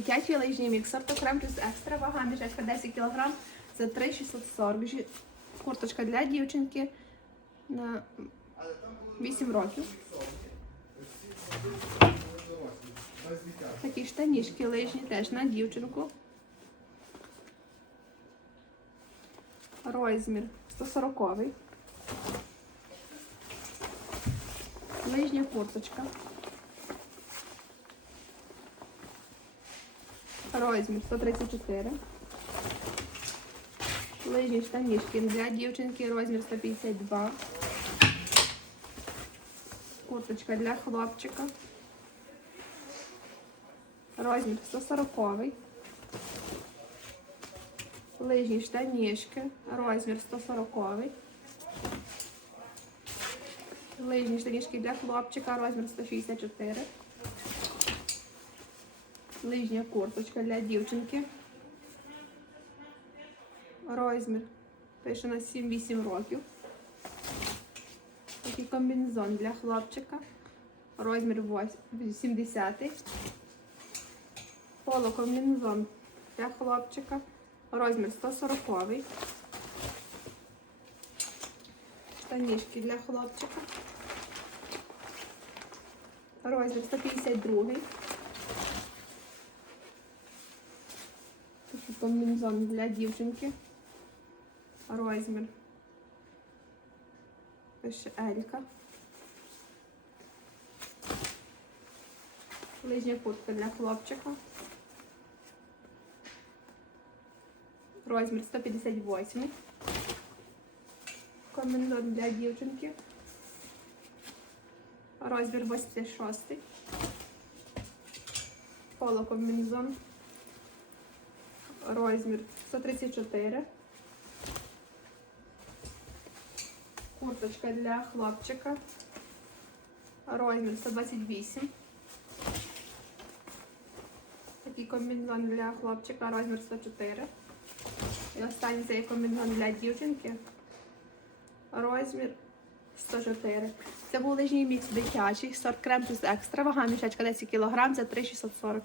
Дитячий лижній мікс, сорт плюс екстра, вага мішечка 10 кг за 3,640. Курточка для дівчинки на 8 років. Такі штанішки лижні теж на дівчинку. Розмір 140. Лижня курточка. Розмір 134. Лижні штанішки для дівчинки, розмір 152. Курточка для хлопчика. Розмір 140. Лижні штанішки, розмір 140. Лижні штанішки для хлопчика, розмір 164. Лижня курточка для дівчинки. Розмір. Пише на 7-8 років. Такий комбінезон для хлопчика. Розмір 80. Поло комбінезон для хлопчика. Розмір 140. Штанішки для хлопчика. Розмір 152. Такий комбінезон для дівчинки. Розмір. Пише Елька. Лижня куртка для хлопчика. Розмір 158. Комбінезон для дівчинки. Розмір 86. Поло комбінезон. Розмір 134. Курточка для хлопчика. Розмір 128. Такий комбінезон для хлопчика, розмір 104. І останній це є комбінезон для дівчинки. Розмір 104. Це був лижній мікс дитячий, сорт крем плюс екстра, вага мішечка 10 кг за 3,640.